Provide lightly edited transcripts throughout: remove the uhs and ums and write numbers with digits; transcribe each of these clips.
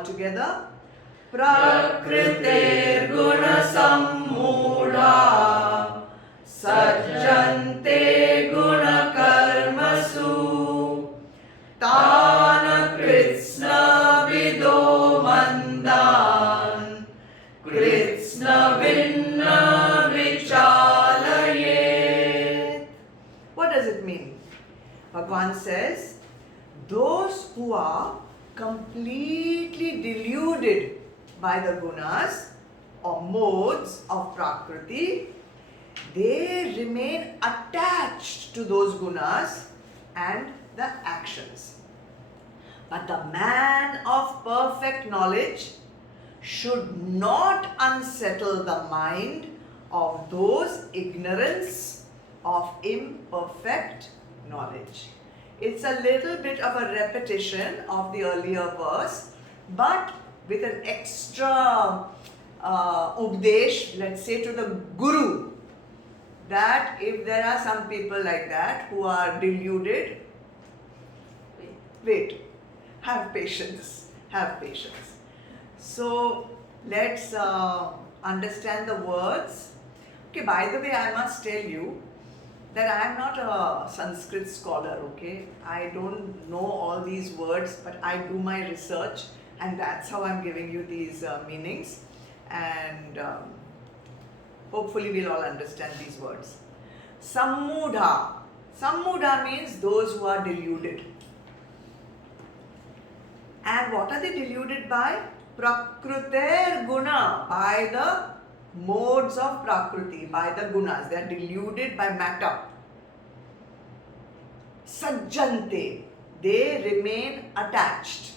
All together. Prakritirgunasammudha sajjante gunakarmasu tana kritsna vido mandan kritsna vinna vichalayet. What does it mean? Bhagavan says, those who are completely deluded by the gunas or modes of Prakriti, they remain attached to those gunas and the actions. But the man of perfect knowledge should not unsettle the mind of those ignorance of imperfect knowledge. It's a little bit of a repetition of the earlier verse, but with an extra updesh, let's say to the guru, that if there are some people like that who are deluded, wait, have patience, have patience. So let's understand the words. Okay, by the way, I must tell you that I am not a Sanskrit scholar, okay? I don't know all these words, but I do my research, and that's how I'm giving you these meanings. And hopefully we'll all understand these words. Sammudha. Sammudha means those who are deluded. And what are they deluded by? Prakriter guna, by the modes of Prakriti, by the gunas. They are deluded by matter. Sajjante, they remain attached.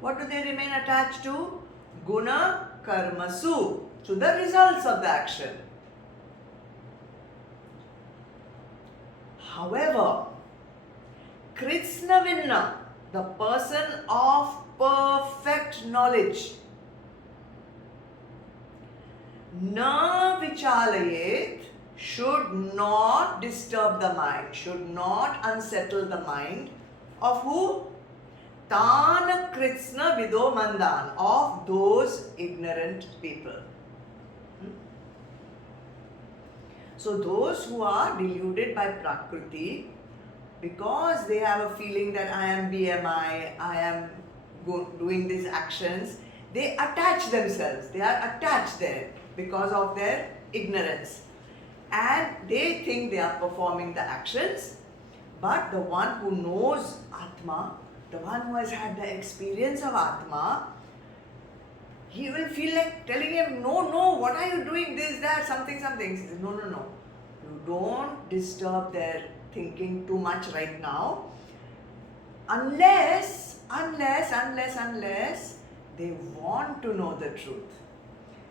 What do they remain attached to? Guna karmasu, to the results of the action. However, Kritsnavinna, the person of perfect knowledge, na vichalayet, should not disturb the mind, should not unsettle the mind of who? Tan kritsna vido mandan, of those ignorant people. So those who are deluded by Prakriti, because they have a feeling that I am BMI, I am doing these actions, they attach themselves, they are attached there because of their ignorance. And they think they are performing the actions, but the one who knows Atma, the one who has had the experience of Atma, he will feel like telling him, no, what are you doing, this, that, something. He says, no, you don't disturb their thinking too much right now, unless they want to know the truth.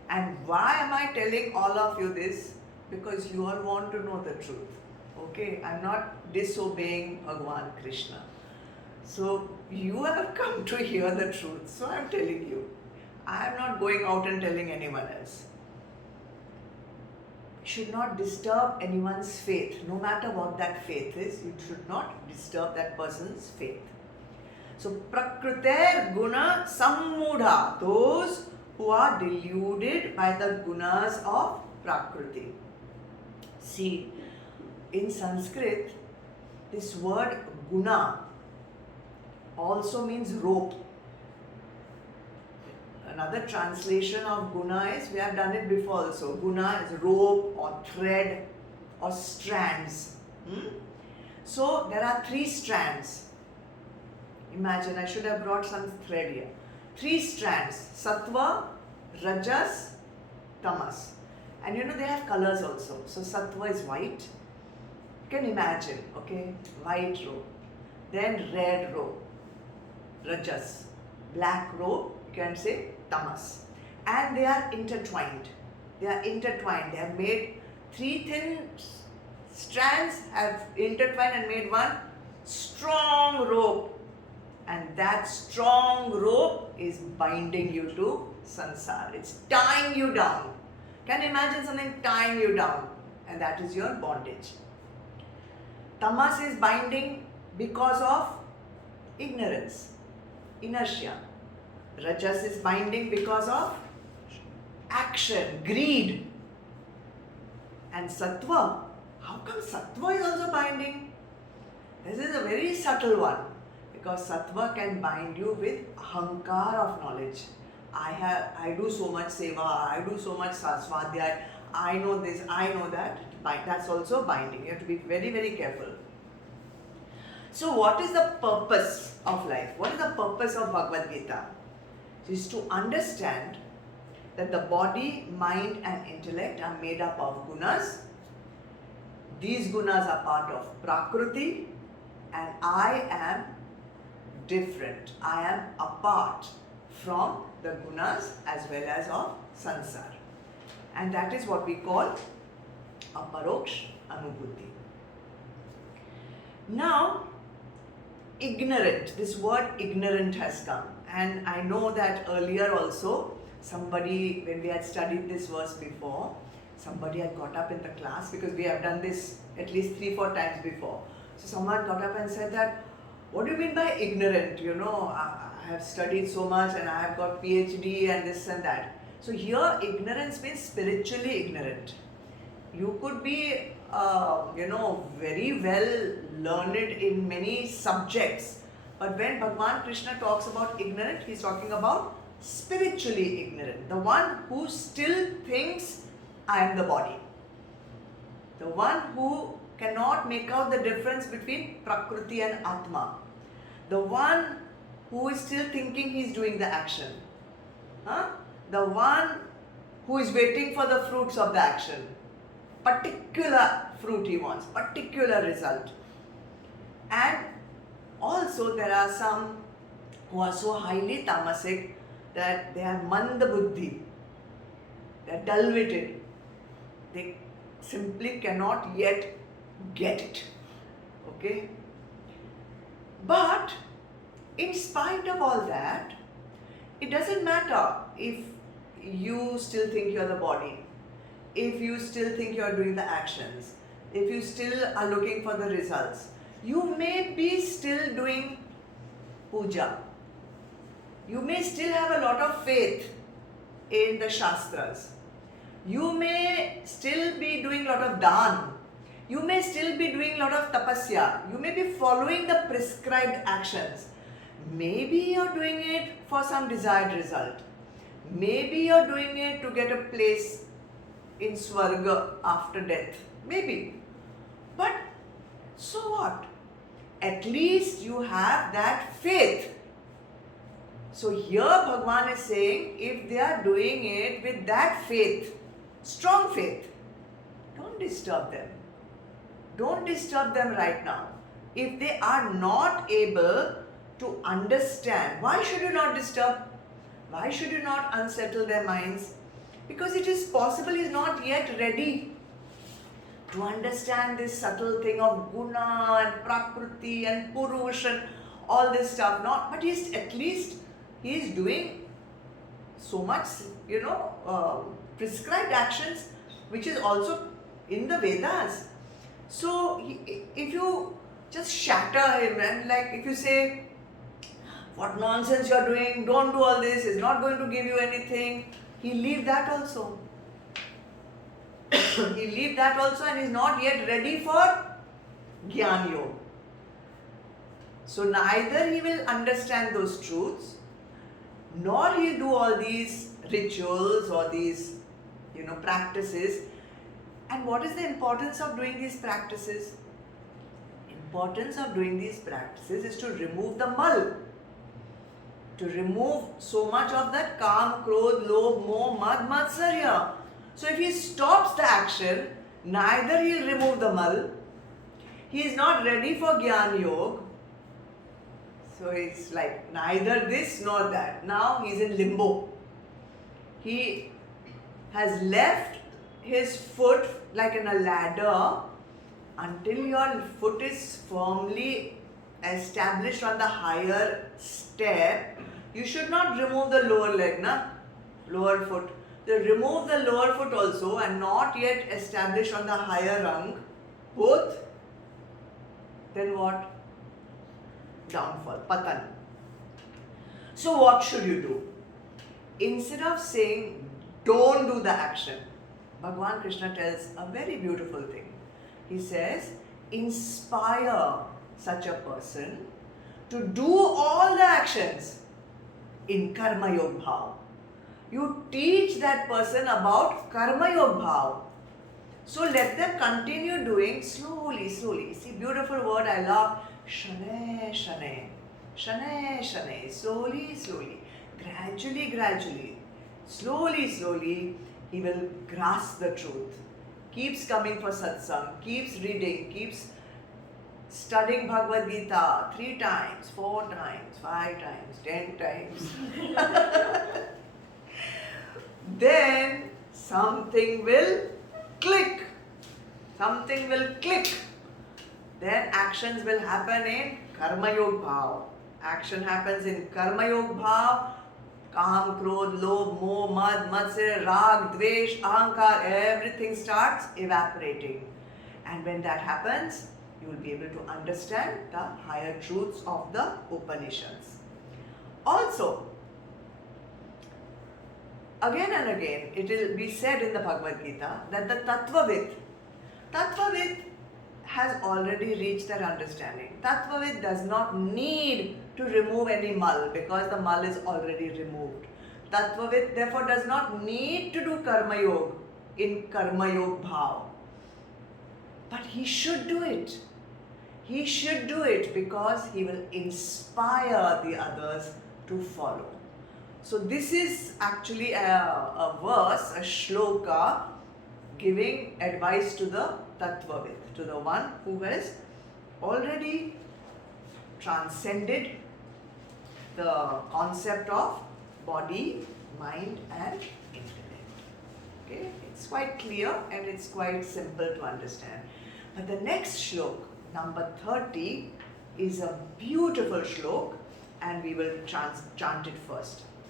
And why am I telling all of you this? Because you all want to know the truth. Okay, I'm not disobeying Bhagavan Krishna. So you have come to hear the truth, so I'm telling you. I am not going out and telling anyone else. You should not disturb anyone's faith, no matter what that faith is. You should not disturb that person's faith. So prakriter guna sammudha, those who are deluded by the gunas of Prakriti. See, in Sanskrit, this word guna also means rope. Another translation of guna is, we have done it before also, guna is rope or thread or strands. So there are 3 strands. Imagine, I should have brought some thread here. 3 strands, sattva, rajas, tamas. And you know they have colors also. So sattva is white. You can imagine, okay, white rope. Then red rope, rajas. Black rope, you can say tamas. And they are intertwined. They have made 3 thin strands, have intertwined and made one strong rope. And that strong rope is binding you to sansar. It's tying you down. Can you imagine something tying you down? And that is your bondage. Tamas is binding because of ignorance. inertia. Rajas is binding because of action, greed. And sattva, how come sattva is also binding? This is a very subtle one, because sattva can bind you with ahankar of knowledge. I do so much seva, I do so much svadhyay, I know this, I know that. That's also binding. You have to be very, very careful. So what is the purpose of life? What is the purpose of Bhagavad Gita? It is to understand that the body, mind and intellect are made up of gunas. These gunas are part of Prakriti, and I am different. I am apart from the gunas as well as of sansar. And that is what we call aparoksh anubhuti. Now, ignorant, this word ignorant has come. And I know that earlier also, somebody, when we had studied this verse before, somebody had got up in the class, because we have done this at least 3-4 times before. So someone got up and said that, what do you mean by ignorant? You know, I have studied so much and I have got PhD and this and that. So here ignorance means spiritually ignorant. You could be, very well learned in many subjects. But when Bhagavan Krishna talks about ignorant, he's talking about spiritually ignorant. The one who still thinks I am the body. The one who cannot make out the difference between Prakriti and Atma. The one who is still thinking he is doing the action. The one who is waiting for the fruits of the action. Particular fruit he wants, particular result. And also there are some who are so highly tamasic that they are manda buddhi. They are dull-witted. They simply cannot yet get it. Okay? But in spite of all that, it doesn't matter if you still think you are the body, if you still think you are doing the actions, if you still are looking for the results. You may be still doing puja. You may still have a lot of faith in the Shastras. You may still be doing a lot of dhan. You may still be doing a lot of tapasya. You may be following the prescribed actions. Maybe you're doing it for some desired result. Maybe you're doing it to get a place in Swarga after death. Maybe. But so what? At least you have that faith. So here Bhagavan is saying, if they are doing it with that faith, strong faith, don't disturb them. Don't disturb them right now. If they are not able to understand, why should you not disturb? Why should you not unsettle their minds? Because it is possible he is not yet ready to understand this subtle thing of guna and prakriti and purush and all this stuff. But at least he is doing so much, prescribed actions, which is also in the Vedas. So if you just shatter him and if you say, what nonsense you are doing, don't do all this, it's not going to give you anything, he'll leave that also. He'll leave that also, and is not yet ready for Gyan Yoga. So neither he will understand those truths, nor he'll do all these rituals or these, practices. And what is the importance of doing these practices? Importance of doing these practices is to remove the mal. To remove so much of that kam, krodh, lobh, moh, mad, matsarya. So if he stops the action, neither he'll remove the mal, he is not ready for Gyan Yoga. So it's like neither this nor that. Now he's in limbo. He has left his foot like in a ladder until your foot is firmly established on the higher step. You should not remove the lower leg, lower foot. Remove the lower foot also and not yet established on the higher rung, both, then what? Downfall, patan. So what should you do? Instead of saying don't do the action, Bhagwan Krishna tells a very beautiful thing. He says, inspire such a person to do all the actions in Karma Yoga Bhav. You teach that person about Karma Yoga Bhav. So let them continue doing slowly, slowly. See, beautiful word I love. Shanay, shanay. Shanay, shanay. Slowly, slowly. Gradually, gradually. Slowly, slowly. He will grasp the truth. Keeps coming for satsang. Keeps reading. Keeps studying Bhagavad Gita 3 times, 4 times, 5 times, 10 times. Then something will click. Something will click. Then actions will happen in Karma Yoga Bhav. Action happens in Karma Yoga Bhav. Kam, Krodh, Lobh, Moh, Mad, Matsya, Rag, Dvesh, Ahankar, everything starts evaporating. And when that happens, you will be able to understand the higher truths of the Upanishads. Also, again and again, it will be said in the Bhagavad Gita that the Tattvavid has already reached their understanding. Tattvavid does not need to remove any mal because the mal is already removed. Tattvavid therefore does not need to do Karma Yoga in Karma Yoga Bhav. But he should do it. He should do it because he will inspire the others to follow. So this is actually a verse, a shloka, giving advice to the Tattvavid, to the one who has already transcended the concept of body, mind and intellect. Okay, it's quite clear and it's quite simple to understand. But the next shlok, number 30, is a beautiful shlok and we will chant it first.